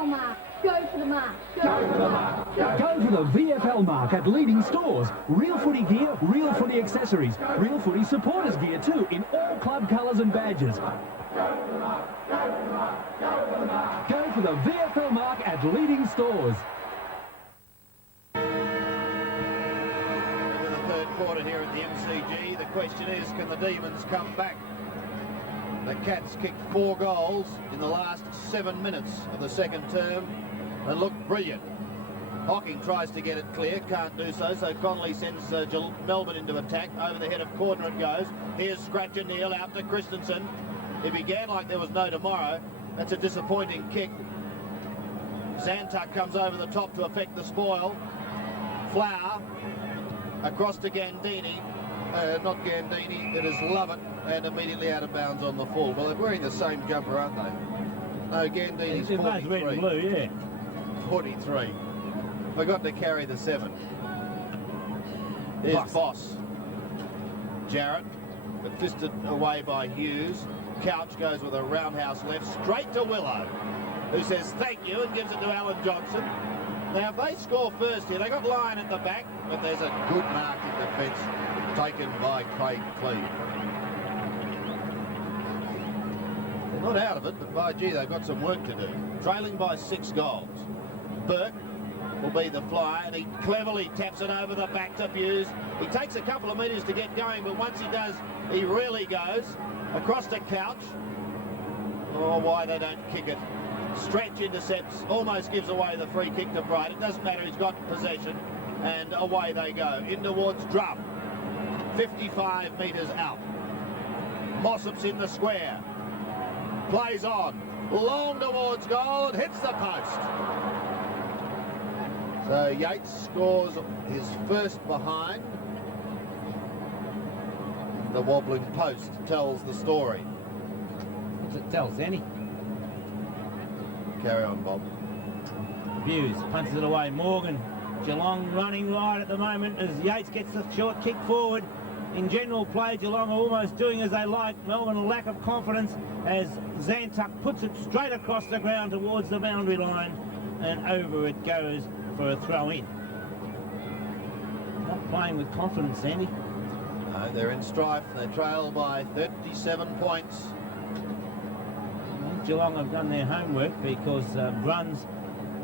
VFL mark. Go for the mark. Go for the mark. Go for the VFL mark at leading stores. Real footy gear, real footy accessories, real footy supporters gear too, in all club colours and badges. Go for the VFL mark at leading stores. Into the third quarter here at the MCG. The question is, can the Demons come back? The Cats kicked 4 goals in the last 7 minutes of the second term and looked brilliant. Hocking tries to get it clear, can't do so, so Connolly sends Melbourne into attack. Over the head of Corner it goes. Here's Scratch and Neal out to Christensen. It began like there was no tomorrow. That's a disappointing kick. Zantuck comes over the top to affect the spoil. Flower across to Gandini. Not Gandini, it is Lovett, and immediately out of bounds on the full. Well, they're wearing the same jumper, aren't they? No, Gandini's 43. Both red and blue, yeah. 43. Forgot to carry the 7. There's Boss. Jarrett, but fisted away by Hughes. Couch goes with a roundhouse left straight to Willow, who says thank you and gives it to Alan Johnson. Now, if they score first here, they got Lyon at the back, but there's a good mark in defence taken by Craig Cleave. They're not out of it, but by gee, they've got some work to do. Trailing by 6 goals. Burke will be the flyer, and he cleverly taps it over the back to Hughes. He takes a couple of metres to get going, but once he does, he really goes. Across to Couch. Oh, why they don't kick it. Stretch intercepts, almost gives away the free kick to Bright. It doesn't matter, he's got possession, and away they go. In towards Drum. 55 metres out. Mossop's in the square. Plays on. Long towards goal and hits the post. So Yates scores his first behind. The wobbling post tells the story. What's it tell, Sandy? Carry on, Bob. Hughes punches it away. Morgan. Geelong running right at the moment as Yates gets the short kick forward. In general play, Geelong are almost doing as they like. Melbourne a lack of confidence as Zantuck puts it straight across the ground towards the boundary line, and over it goes for a throw-in. Not playing with confidence, Sandy. No, they're in strife. They trail by 37 points. Geelong have done their homework because Bruns,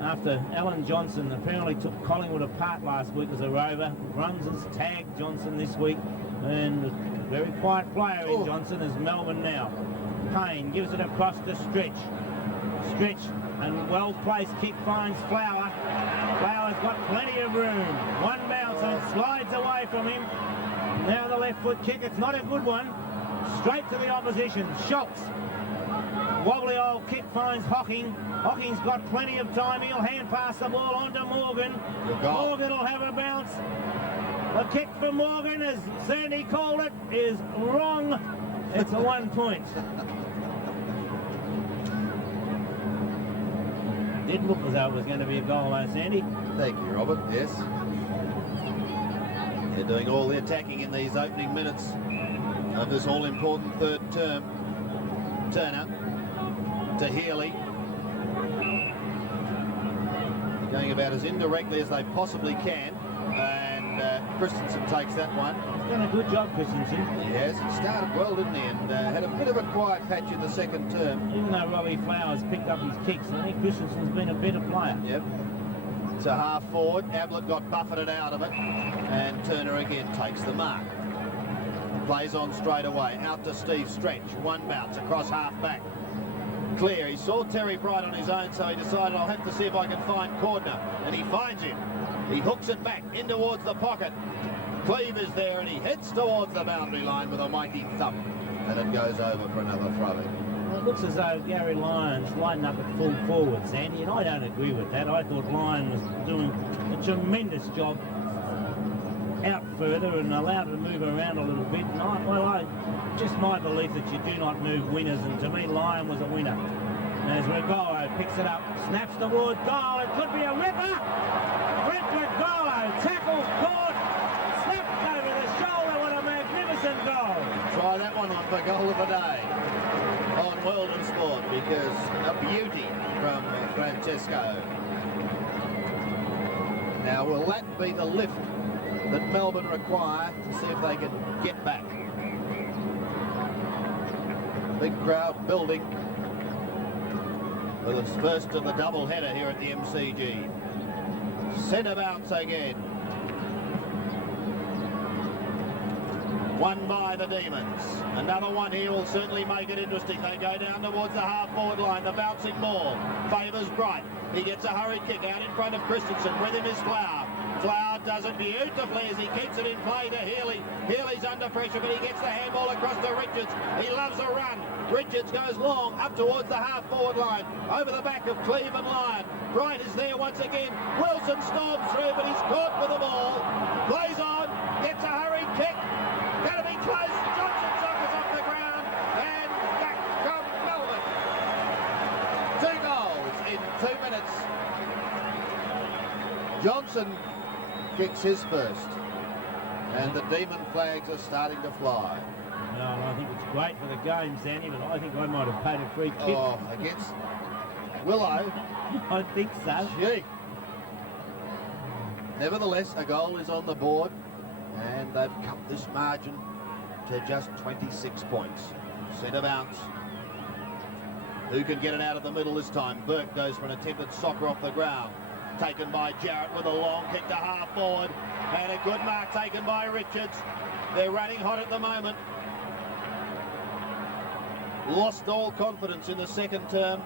after Alan Johnson apparently took Collingwood apart last week as a rover, Bruns has tagged Johnson this week, and a very quiet player in Johnson is Melbourne now. Payne gives it across to Stretch. Stretch, and well-placed kick finds Flower. Flower's got plenty of room. One bounce and it slides away from him. Now the left foot kick, it's not a good one. Straight to the opposition. Schultz. Wobbly old kick finds Hocking. Hocking's got plenty of time. He'll hand pass the ball on to Morgan. Morgan will have a bounce. The kick for Morgan, as Sandy called it, is wrong. It's a 1 point. Didn't look as though it was going to be a goal, though, Sandy. Thank you, Robert. Yes. They're doing all the attacking in these opening minutes of this all-important third term. Turner to Healy. They're going about as indirectly as they possibly can, and Christensen takes that one. He's done a good job, Christensen. Yes, he started well, didn't he, and had a bit of a quiet patch in the second term. Even though Robbie Flowers picked up his kicks, I think Christensen's been a better player. Yep. To half forward, Ablett got buffeted out of it, and Turner again takes the mark. Plays on straight away, out to Steve Stretch. One bounce across half back. Clear. He saw Terry Bright on his own, so he decided, I'll have to see if I can find Cordner. And he finds him. He hooks it back in towards the pocket. Cleave is there, and he heads towards the boundary line with a mighty thump. And it goes over for another throw-in. Well, it looks as though Gary Lyon's lining up at full forward, Sandy, and I don't agree with that. I thought Lyon was doing a tremendous job out further and allowed to move around a little bit. And just my belief that you do not move winners, and to me Lyon was a winner. As Regolo picks it up, snaps toward goal, it could be a ripper! Brent Regolo, tackle caught, snapped over the shoulder, what a magnificent goal! Try that one on for goal of the day on World in Sport, because a beauty from Francesco. Tedesco. Now, will that be the lift that Melbourne require to see if they can get back? Big crowd building for the first of the double-header here at the MCG. Centre bounce again. Won by the Demons. Another one here will certainly make it interesting. They go down towards the half-forward line. The bouncing ball favours Bright. He gets a hurried kick out in front of Christensen. With him is Flower. Flower does it beautifully as he keeps it in play to Healy. Healy's under pressure, but he gets the handball across to Richards. He loves a run. Richards goes long up towards the half-forward line. Over the back of Cleveland Lyon. Bright is there once again. Wilson storms through, but he's caught with the ball. Plays on. Gets a hurried kick. Going to be close. Johnson sockers off the ground. And back from Melbourne. 2 goals in 2 minutes. Johnson kicks his first. And the Demon flags are starting to fly. No, I think it's great for the game, Sandy, but I think I might have paid a free kick. Oh, against Willow. I think so. Gee. Nevertheless, a goal is on the board, and they've cut this margin to just 26 points. Centre bounce. Who can get it out of the middle this time? Burke goes for an attempted soccer off the ground. Taken by Jarrett with a long kick to half forward. And a good mark taken by Richards. They're running hot at the moment. Lost all confidence in the second term.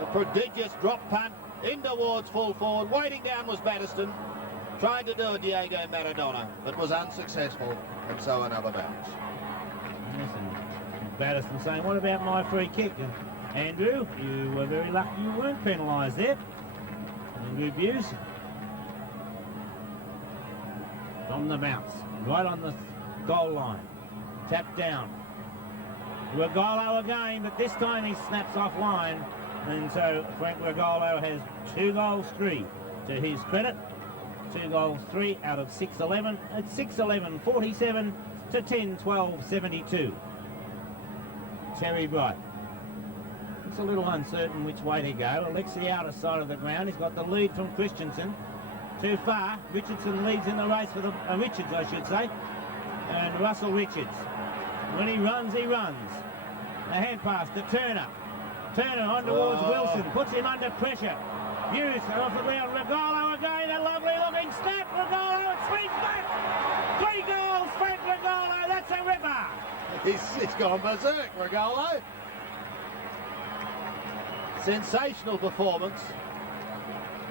A prodigious drop punt in towards full forward. Waiting down was Batterston. Tried to do a Diego Maradona, but was unsuccessful. And so another bounce. Yes, and Batterston saying, what about my free kick? And Andrew, you were very lucky you weren't penalised there. Andrew Buse. From the bounce. Right on the goal line. Tapped down. Regalo again, but this time he snaps offline. And so Frank Regalo has 2 goals, 3 to his credit. 2 goals, 3 out of 6-11. It's 6-11, 47 to 10-12, 72. Terry Bright. It's a little uncertain which way to go. Alexi outer side of the ground. He's got the lead from Christensen. Too far. Richardson leads in the race for the... Richards, I should say. And Russell Richards. When he runs, he runs. A hand pass to Turner. Turner on towards Wilson. Puts him under pressure. Hughes off the ground. Regalo again. A lovely looking snap. Regalo. It swings back. 3 goals. Frank Regalo. That's a ripper. He's gone berserk, Regalo. Sensational performance.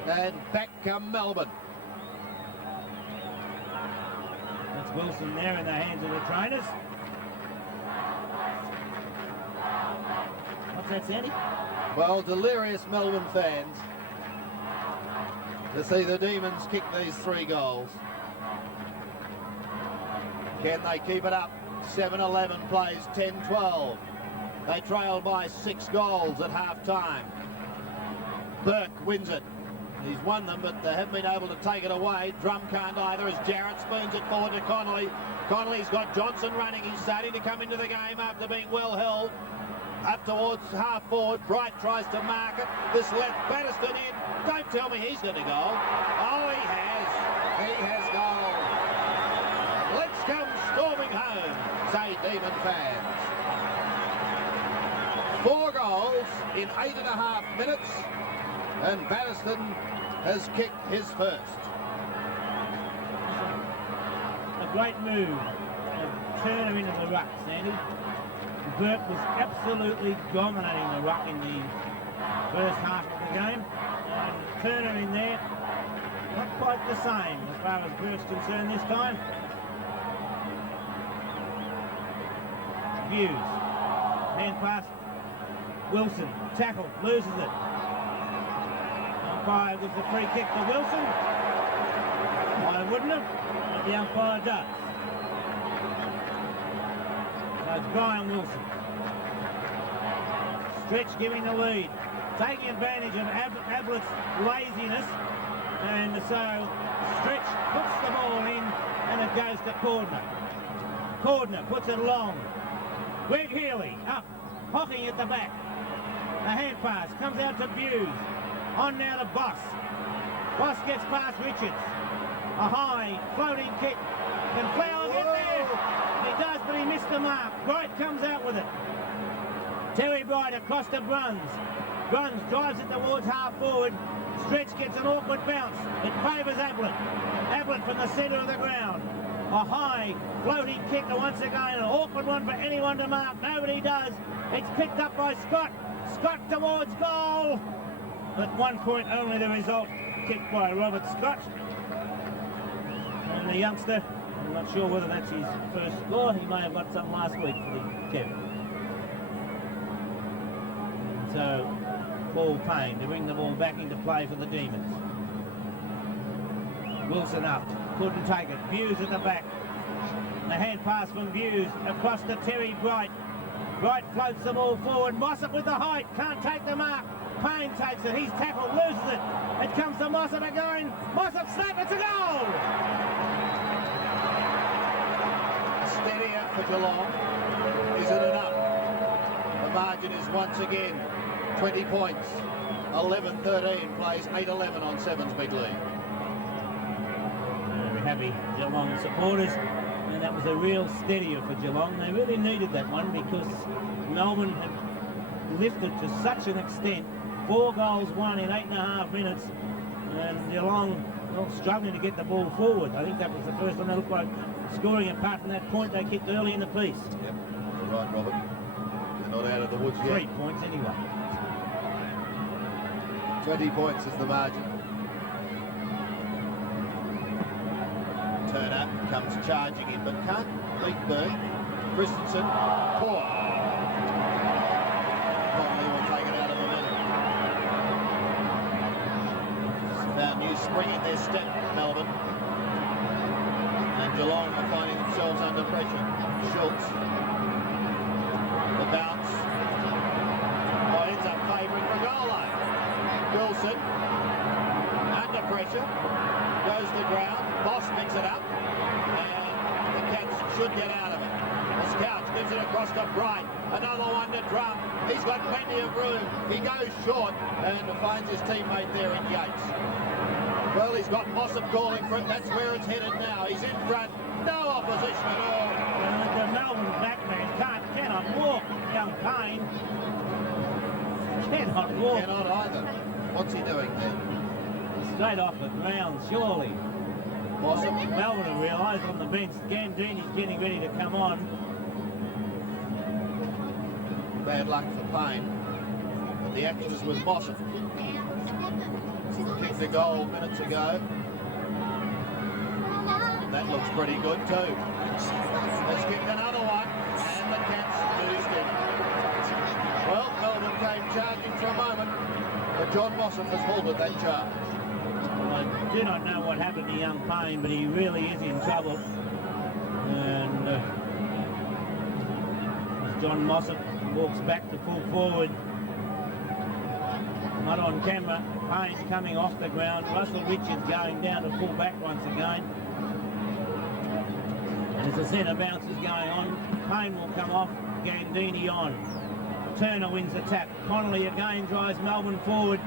And back come Melbourne. That's Wilson there in the hands of the trainers. What's that, Sandy? Well, delirious Melbourne fans to see the Demons kick these 3 goals. Can they keep it up? 7-11 plays 10-12. They trail by 6 goals at half-time. Burke wins it. He's won them, but they haven't been able to take it away. Drum can't either as Jarrett spoons it forward to Connolly. Connolly's got Johnson running. He's starting to come into the game after being well held. Up towards half forward. Bright tries to mark it. This left Batterston in. Don't tell me he's going to go. Oh, he has. He has goal. Let's come storming home, say Demon fans. 4 goals in 8.5 minutes, and Batterston has kicked his first. A great move. A Turner into the ruck, Sandy. Burke was absolutely dominating the ruck in the first half of the game. And Turner in there, not quite the same as far as Burke's concerned this time. Hughes, hand pass, Wilson, tackle, loses it. Umpire gives the free kick to Wilson. Why wouldn't it? But the umpire does. So it's Brian Wilson. Stretch giving the lead, taking advantage of Ablett's laziness, and so Stretch puts the ball in and it goes to Cordner. Cordner puts it long. Greg Healy up, Hocking at the back. The hand pass comes out to Buse. On now to Boss. Boss gets past Richards. A high floating kick. Can Flower get there? He does, but he missed the mark. Bright comes out with it. Terry Bright across to Bruns. Bruns drives it towards half forward. Stretch gets an awkward bounce. It favours Ablett. Ablett from the centre of the ground. A high floating kick once again. An awkward one for anyone to mark. Nobody does. It's picked up by Scott. Scott towards goal. At 1 point only the result. Kicked by Robert Scott. And the youngster, I'm not sure whether that's his first score. He may have got some last week for the Kev. So, Paul Payne to bring the ball back into play for the Demons. Wilson up, couldn't take it. Views at the back. The hand pass from Views across to Terry Bright. Bright floats the ball forward. Mossop with the height, can't take the mark. Payne takes it, he's tackled, loses it. It comes to Mossop again. Mossop snap, it's a goal! Steadier for Geelong. Is it enough? The margin is once again 20 points. 11-13 plays 8-11 on Sevens big lead. Very happy Geelong supporters, and that was a real steadier for Geelong. They really needed that one because Melbourne had lifted to such an extent. 4 goals won in 8.5 minutes, and Geelong struggling to get the ball forward. I think that was the first time they looked like scoring, apart from that point they kicked early in the piece. Yep, you're right, Robert. They're not out of the woods yet. 3 points anyway. 20 points is the margin. Turner comes charging in, but can't beat Burke. Christensen, poor. Probably will take it out of the middle. Found new spring in their step, Melbourne. And Geelong are finding themselves under pressure. Schultz. The bounce. Oh, ends up favouring for goal line. Wilson. Under pressure. Goes to the ground. Boss picks it up. And the Cats should get out of it. Couch gives it across to Bright. Another one to Drum. He's got plenty of room. He goes short and finds his teammate there in Yates. Well, he's got Mossop calling for it. That's where it's headed now. He's in front. No opposition at all. The Melbourne backman cannot walk. Young Payne cannot walk. Cannot either. What's he doing there? Straight off the ground, surely. Mossop. Melbourne have realised on the bench, Gandini's getting ready to come on. Bad luck for Payne. But the action is with Mossop. Kicked a goal minutes ago. That looks pretty good too. Let's kick another one, and the Cats lose it. Well, Melbourne came charging for a moment, but John Mossop has halted that charge. I do not know what happened to young Payne, but he really is in trouble. And as John Mossop walks back to full forward, not on camera, Payne coming off the ground, Russell Richards going down to full back once again. And as the centre bounce is going on, Payne will come off, Gandini on. Turner wins the tap. Connolly again drives Melbourne forward.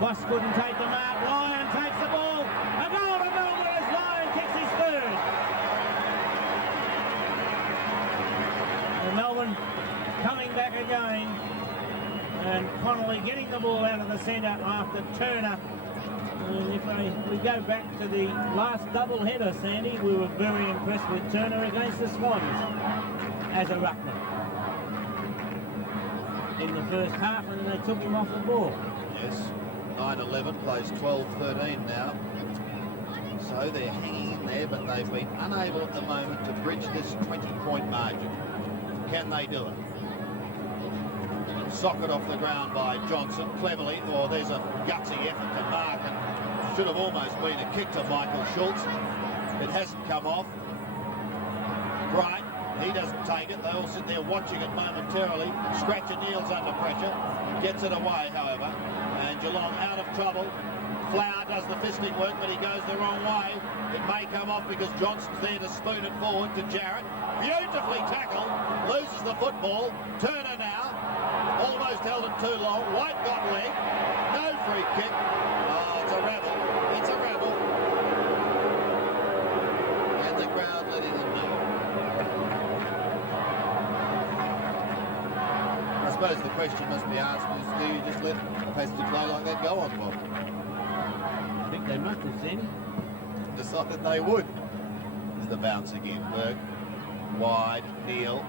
Boss couldn't take the mark. Lyon takes the ball. A goal to Melbourne as Lyon kicks his third. And Melbourne coming back again. And Connolly getting the ball out of the centre after Turner. And if we go back to the last double-header, Sandy, we were very impressed with Turner against the Swans as a ruckman in the first half, and then they took him off the ball. Yes, 9-11 plays 12-13 now. So they're hanging in there, but they've been unable at the moment to bridge this 20-point margin. Can they do it? Socket off the ground by Johnson, cleverly. Oh, there's a gutsy effort to mark, and should have almost been a kick to Michael Schultz. It hasn't come off. Bright, he doesn't take it. They all sit there watching it momentarily. Scratcher Neal's under pressure. Gets it away, however. And Geelong out of trouble. Flower does the fisting work, but he goes the wrong way. It may come off because Johnson's there to spoon it forward to Jarrett. Beautifully tackled. Loses the football. Turner now. almost held it too long. White got leg. No free kick. Oh, it's a rabble. It's a rabble. And the crowd letting them know. I suppose the question must be asked is, do you just let a passage play like that go on, Bob? I think they must have seen. Decided they would. There's the bounce again. Burke. Wide. Neil.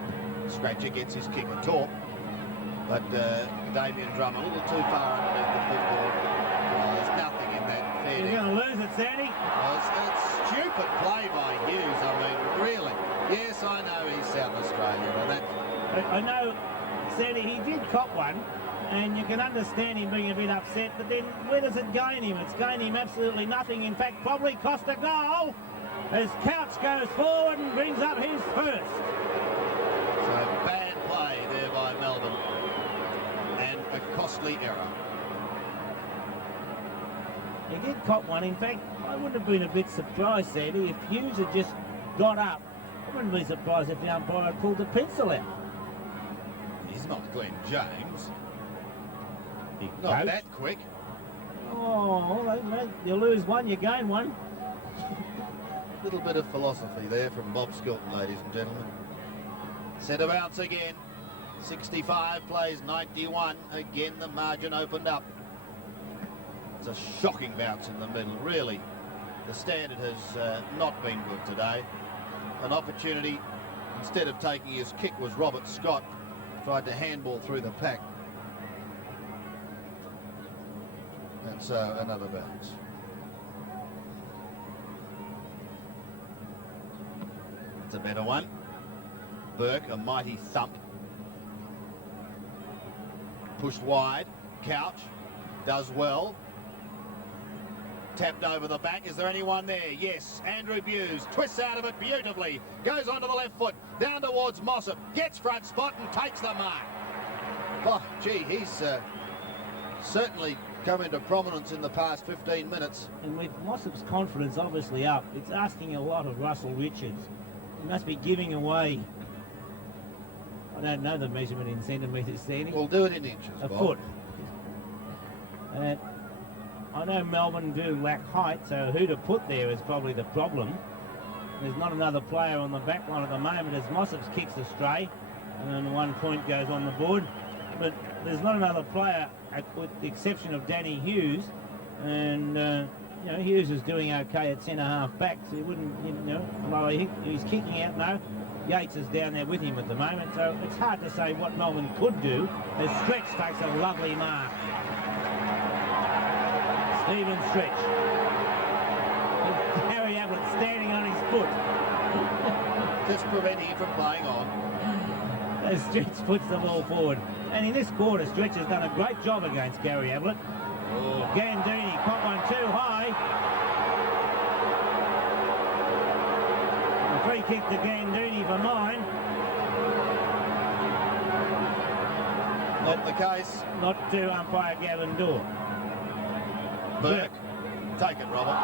Scratcher gets his kick a talk. But Damien Drum a little too far underneath the football. There's nothing in that. Fair You're going to lose it, Sandy. It's stupid play by Hughes. I mean, really. Yes, I know he's South Australia, and that. I know, Sandy, he did cop one, and you can understand him being a bit upset, but then where does it gain him? It's gained him absolutely nothing. In fact, probably cost a goal as Couch goes forward and brings up his first. So bad play there by Melbourne, and a costly error. He did cop one. In fact, I would have been a bit surprised, Sandy, if Hughes had just got up. I wouldn't be surprised if the umpire had pulled the pencil out. He's not Glenn James. Big Not coach. that quick. Oh, mate, you lose one, you gain one. Little bit of philosophy there from Bob Skilton, ladies and gentlemen. Centre bounce again. 65 plays 91. Again, the margin opened up. It's a shocking bounce in the middle, really. The standard has not been good today. An opportunity, instead of taking his kick, was Robert Scott. Tried to handball through the pack. And so another bounce. It's a better one. Burke, a mighty thump. Pushed wide. Couch does well. Tapped over the back. Is there anyone there? Yes. Andrew Buse twists out of it beautifully. Goes onto the left foot. Down towards Mossop. Gets front spot and takes the mark. Oh, gee, he's certainly come into prominence in the past 15 minutes. And with Mossop's confidence obviously up, it's asking a lot of Russell Richards. He must be giving away, I don't know the measurement in centimetres, Sandy. We'll do it in inches, A Bob. foot. I know Melbourne do lack height, so who to put there is probably the problem. There's not another player on the back line at the moment as Mossop's kicks astray, and then 1 point goes on the board. But there's not another player, with the exception of Danny Hughes, and you know, Hughes is doing okay at centre half back, so he wouldn't, you know, well, he's kicking out now. Yates is down there with him at the moment, so it's hard to say what Melbourne could do as Stretch takes a lovely mark. Stephen Stretch. Harry Ablett standing on his foot. Just preventing him from playing on. As Stretch puts the ball forward. And in this quarter, Stretch has done a great job against Gary Ablett. Oh. Gandini caught one too high. A free kick to Gandini for mine. Not the case. Not to umpire Gavin Dorr. Burke. Take it, Robert.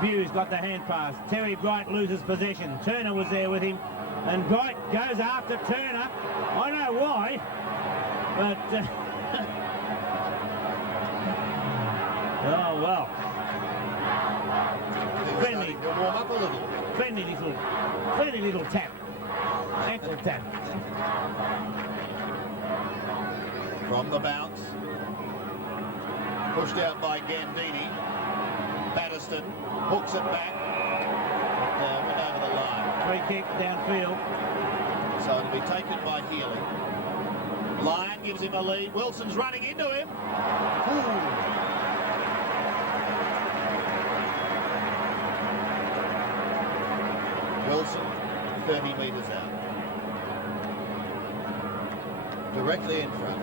Buse got the hand pass. Terry Bright loses possession. Turner was there with him. And Bright goes after Turner. I know why. But... oh, well. Friendly. He'll warm up a little. Friendly little tap. Ankle tap. From the bounce. Pushed out by Gandini. Batterston hooks it back. Went over the line. Free kick downfield. So it'll be taken by Healy. Lyon gives him a lead. Wilson's running into him. Ooh. Wilson, 30 metres out. Directly in front.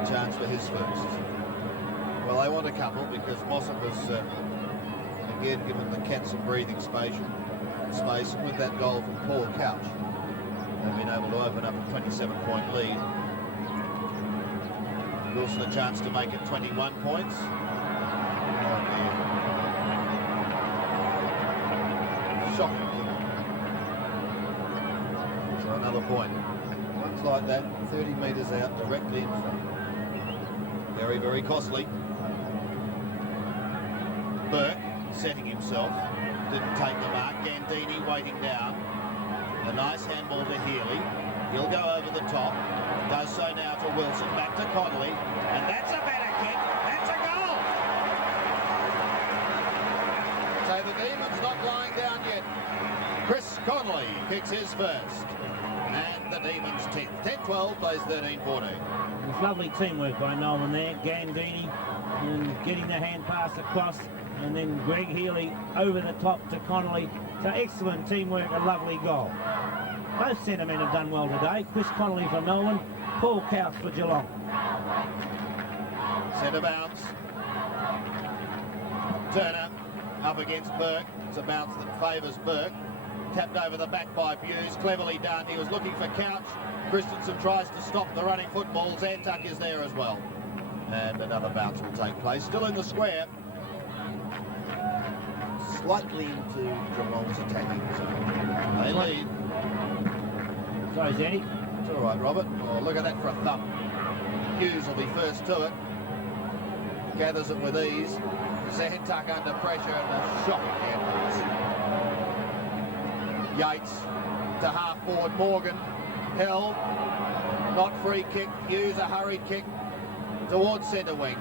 A chance for his first. Well, they want a couple because Mossop has again given the Cats some breathing space. And with that goal from Paul Couch, they've been able to open up a 27-point lead. Wilson a chance to make it 21 points. Oh dear. Shocking. So another point. Looks like that, 30 metres out, directly in front. Very, very costly. Burke setting himself, didn't take the mark. Gandini waiting down. A nice handball to Healy. He'll go over the top. Does so now to Wilson, back to Connolly, and that's a better kick. That's a goal. So the Demons not lying down yet. Chris Connolly kicks his first. And the Demons 10th. 10-12 plays 13-14. It's lovely teamwork by Melbourne there. Gandini and getting the hand pass across, and then Greg Healy over the top to Connolly. So excellent teamwork, a lovely goal. Both centremen have done well today. Chris Connolly for Melbourne, Paul Couch for Geelong. Centre bounce. Turner up against Burke. It's a bounce that favours Burke. Tapped over the back by Hughes, cleverly done. He was looking for Couch. Christensen tries to stop the running football. Zantuck is there as well. And another bounce will take place. Still in the square. Slightly into Geelong's attacking zone. They lead. Sorry, Zanny. It's all right, Robert. Oh, look at that for a thump. Hughes will be first to it. Gathers it with ease. Zantuck under pressure and a shocking hand pass. Yates to half forward Morgan. Held. Not free kick. Hughes a hurried kick towards centre wing,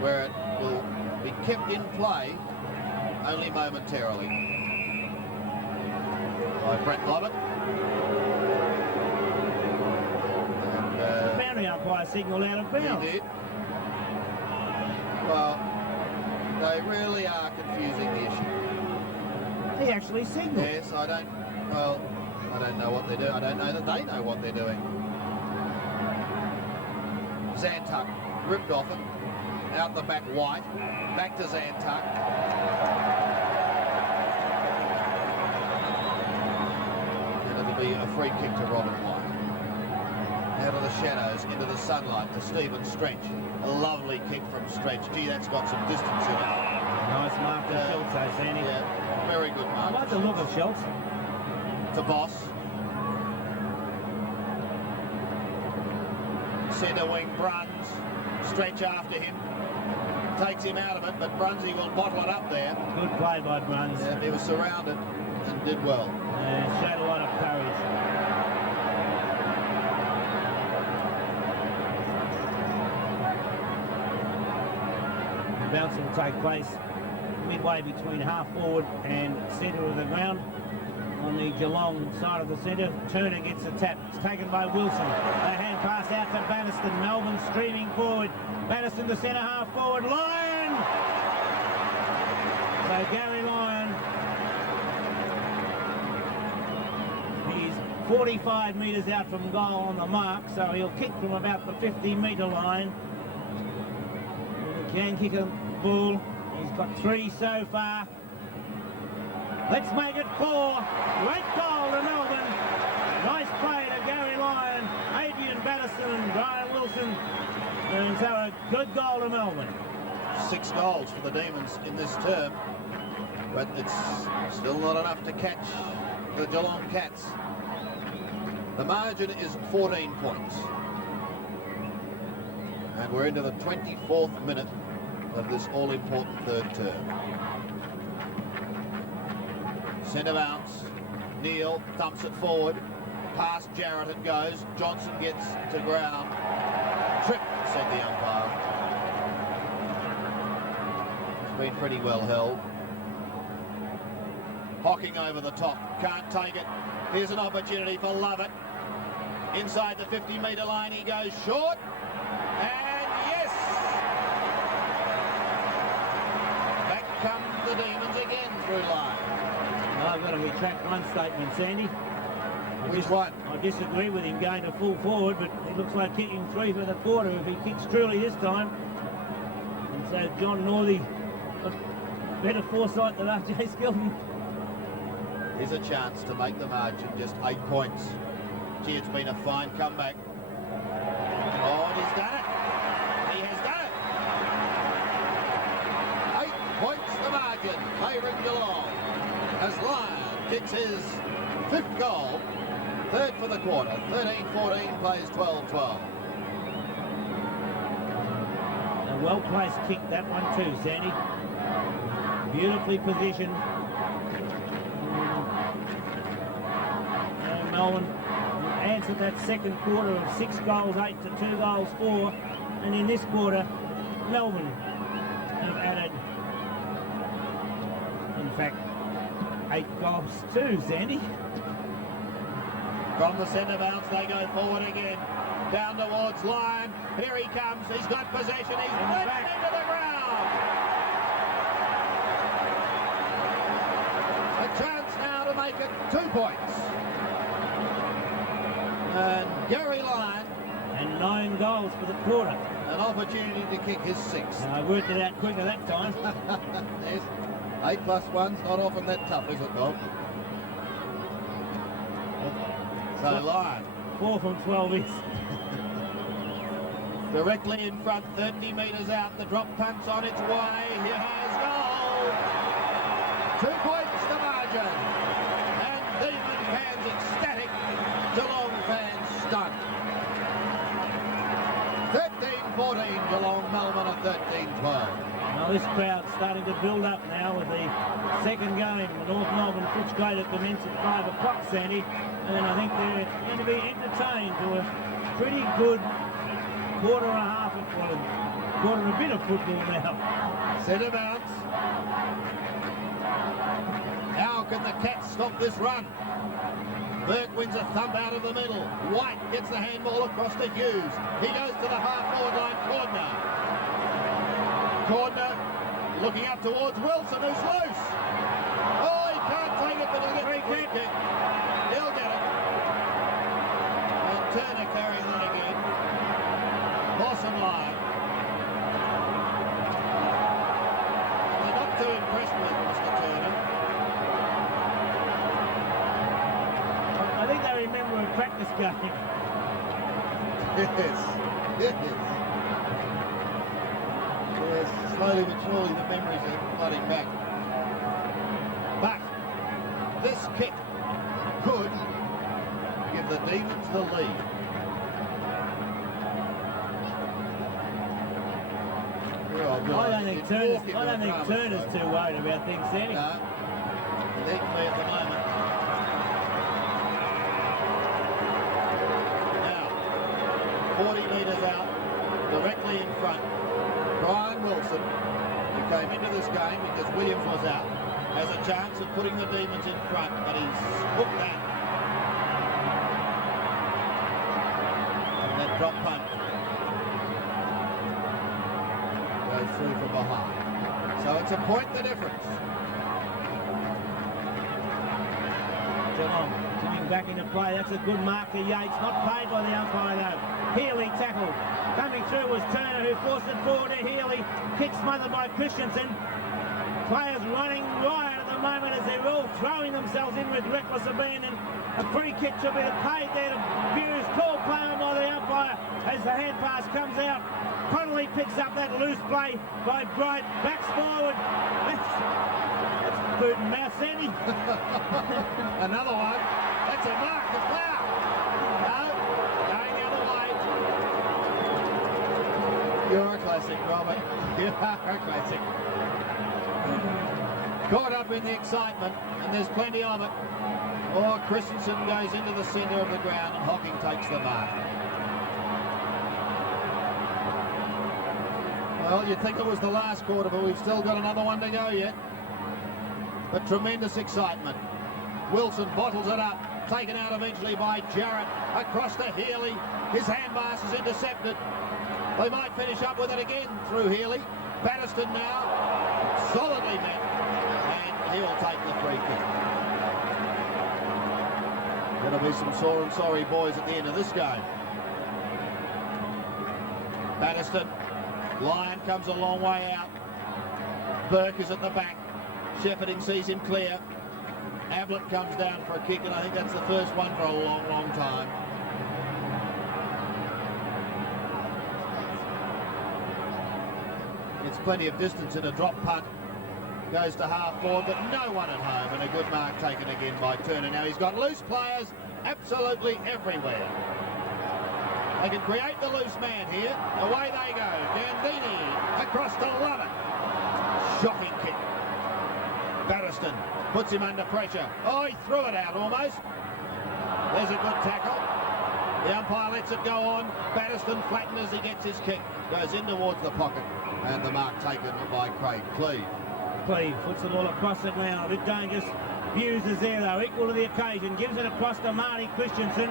where it will be kept in play only momentarily by Brett Lovett. Boundary umpire signal out of bounds. He did. Well, they really are confusing the issue. He actually signalled. Yes, I don't know what they're doing. I don't know that they know what they're doing. Zantuck ripped off it. Out the back, White. Back to Zantuck. And it'll be a free kick to Robin White. Out of the shadows, into the sunlight to Stephen Stretch. A lovely kick from Stretch. Gee, that's got some distance in it. Nice mark to Schultz, Sandy. Yeah, very good mark. I like the look of Schultz. To Boss. Centre wing Bruns. Stretch after him. Takes him out of it, but Brunsy will bottle it up there. Good play by Bruns. Yeah, he was surrounded and did well. Showed a lot of courage. The bounce will take place midway between half forward and centre of the ground. On the Geelong side of the centre, Turner gets a tap. It's taken by Wilson. A hand pass out to Banniston. Melbourne streaming forward. Banniston the centre half forward. Lyon! So Gary Lyon. He's 45 metres out from goal on the mark, so he'll kick from about the 50-metre line. He can kick a ball. He's got 3 so far. Let's make it 4. Great goal to Melbourne. Nice play to Gary Lyon, Adrian Banniston and Brian Wilson. And so a good goal to Melbourne. 6 goals for the Demons in this term, but it's still not enough to catch the Geelong Cats. The margin is 14 points. And we're into the 24th minute of this all-important third term. Centre bounce. Neal thumps it forward. Past Jarrett it goes. Johnson gets to ground. Trip, said the umpire. It's been pretty well held. Hocking over the top. Can't take it. Here's an opportunity for Lovett. Inside the 50-metre line he goes short. And yes! Back come the Demons again through line. I've got to retract one statement, Sandy. Which one? I disagree with him going to full forward, but it looks like kicking 3 for the quarter if he kicks truly this time. And so John Northey got better foresight than R.J. Skelton. Here's a chance to make the margin just 8 points. Gee, it's been a fine comeback. Oh, and he's done it. He has done it. 8 points the margin, favouring Geelong. As Lyon kicks his 5th goal Third for the quarter. 13-14 plays 12-12. A well-placed kick, that one too, Sandy. Beautifully positioned. And Melbourne answered that second quarter of 6 goals 8 to 2 goals 4. And in this quarter, Melbourne have added, in fact, 8 goals too, Sandy. From the centre bounce, they go forward again. Down towards Lyon. Here he comes. He's got possession. He's driven into the ground. A chance now to make it 2 points. And Gary Lyon. And 9 goals for the quarter. An opportunity to kick his 6th. I worked it out quicker that time. Yes. 8 plus 1's not often that tough, is it, Bob? So Lyon. 4 from 12 is. Directly in front, 30 metres out. The drop punt's on its way. Here has goal. 2 points to margin. And Demon fans ecstatic. Geelong fans stunned. 13-14 Geelong, Melbourne at 13-12. Well, this crowd's starting to build up now with the second game. The North Melbourne Footscray that commenced at 5 o'clock, Sandy. And I think they're going to be entertained to a pretty good quarter and a half of quarter and a bit of football now. Centre bounce. How can the Cats stop this run? Burke wins a thump out of the middle. White gets the handball across to Hughes. He goes to the half-forward line. Cordner looking up towards Wilson, who's loose. Oh, he can't take it, but he'll get the free kick. He'll get it. And Turner carrying that again. Lawson line. They're not too impressed with Mr. Turner. I think they remember a practice game. Yes, slowly but surely the memories are flooding back. But this kick could give the Demons the lead. I don't think Turner's too worried about things, Sandy. No, equally at the moment. Now, 40 metres out, directly in front. Brian Wilson, who came into this game because Williams was out, has a chance of putting the Demons in front, but he's hooked that. And that drop punt goes through from behind. So it's a point the difference. Geelong coming back into play. That's a good mark to Yates. Not paid by the umpire though. Healy tackled. Coming through was Turner, who forced it forward to Healy. Kick smothered by Christensen. Players running riot at the moment as they're all throwing themselves in with reckless abandon. A free kick should be paid there to Buse. Call play on by the umpire as the hand pass comes out. Connolly picks up that loose play by Bright. Backs forward. That's boot and mouth, Sandy. Another one. That's a mark as well. No, going the other way. You're a classic, Robert. You are a classic. Caught up in the excitement, and there's plenty of it. Or Christensen goes into the centre of the ground, and Hocking takes the mark. Well, you'd think it was the last quarter, but we've still got another one to go yet. But tremendous excitement. Wilson bottles it up, taken out eventually by Jarrett, across to Healy. His hand pass is intercepted. They might finish up with it again through Healy. Patterson now, solidly met, and he'll take the free kick. Going to be some sore and sorry boys at the end of this game. Patterson. Lyon comes a long way out. Burke is at the back. Shepherding sees him clear. Ablett comes down for a kick, and I think that's the first one for a long, long time. It's plenty of distance in a drop punt. Goes to half forward, but no one at home, and a good mark taken again by Turner. Now he's got loose players absolutely everywhere. They can create the loose man here. Away they go. Gandini across to Lovett. Shocking kick. Batterston puts him under pressure. Oh, he threw it out almost. There's a good tackle. The umpire lets it go on. Batterston flattened as he gets his kick. Goes in towards the pocket. And the mark taken by Craig Cleve. Cleve puts the ball across the ground. A bit dangerous. Hughes is there though, equal to the occasion. Gives it across to Marty Christensen.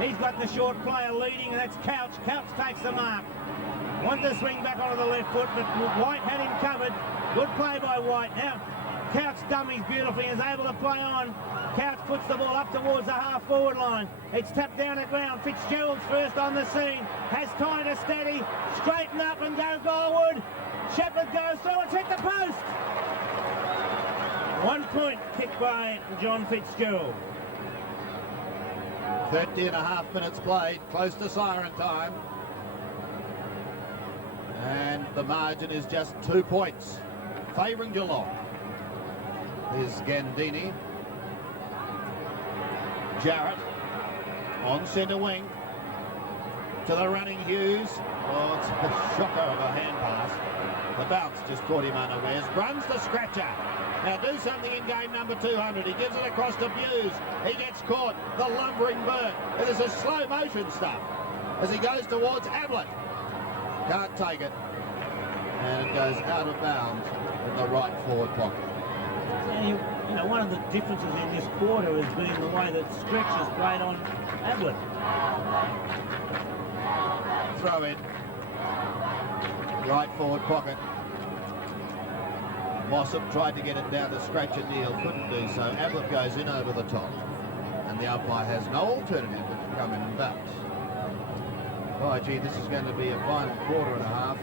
He's got the short player leading, and that's Couch. Couch takes the mark. Want to swing back onto the left foot, but White had him covered. Good play by White. Now, Couch dummies beautifully and is able to play on. Couch puts the ball up towards the half-forward line. It's tapped down the ground. Fitzgerald's first on the scene. Has time to steady. Straighten up and go goalward. Shepherd goes through. It's hit the post. 1 point kick by John Fitzgerald. 30.5 minutes played, close to siren time. And the margin is just 2 points, favouring Geelong. Here's Gandini. Jarrett on centre wing to the running Hughes. Oh, it's a shocker of a hand pass. The bounce just caught him unawares. Runs the scratcher. Now do something in game number 200. He gives it across to Hughes. He gets caught. The lumbering bird. It is a slow motion stuff as he goes towards Ablett. Can't take it. And it goes out of bounds in the right forward pocket. You know, one of the differences in this quarter has been the way that Stretch has played on Ablett. Throw in. Right forward pocket. Mossop tried to get it down to Scratch and Neal, couldn't do so. Ablett goes in over the top. And the umpire has no alternative but to come in and bounce. Oh, gee, this is going to be a final quarter and a half.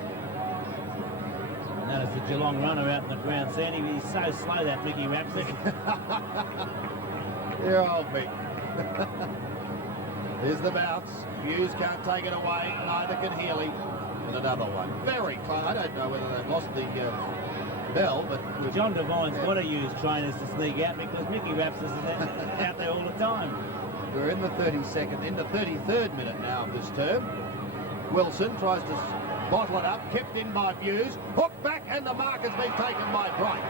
Notice the Geelong runner out in the ground, Sandy. He's so slow, that Mickey Rapsy. Dear old Mick. Here's the bounce. Hughes can't take it away, neither can Healy. And another one. Very close. I don't know whether they've lost the bell, but... John Devine's got to use trainers to sneak out because Mickey Rapsy is out there all the time. We're in the 32nd, in the 33rd minute now of this term. Wilson tries to bottle it up, kept in by Hughes, hooked back, and the mark has been taken by Bright.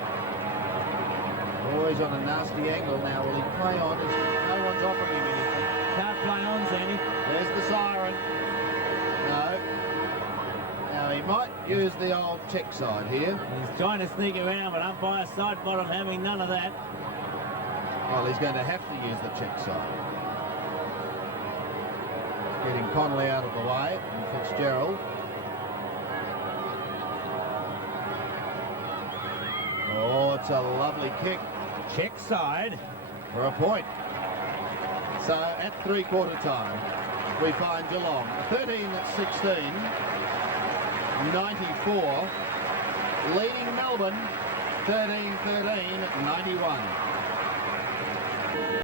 Always on a nasty angle now. Will he play on? No one's offering him anything. Can't play on, Sandy. There's the siren. No. Now he might use the old check side here. He's trying to sneak around, but umpire side bottom having none of that. Well, he's going to have to use the check side. Getting Connolly out of the way, and Fitzgerald. Oh, it's a lovely kick. Check side. For a point. So at three-quarter time, we find Geelong 13-16, 94, leading Melbourne 13-13, 91.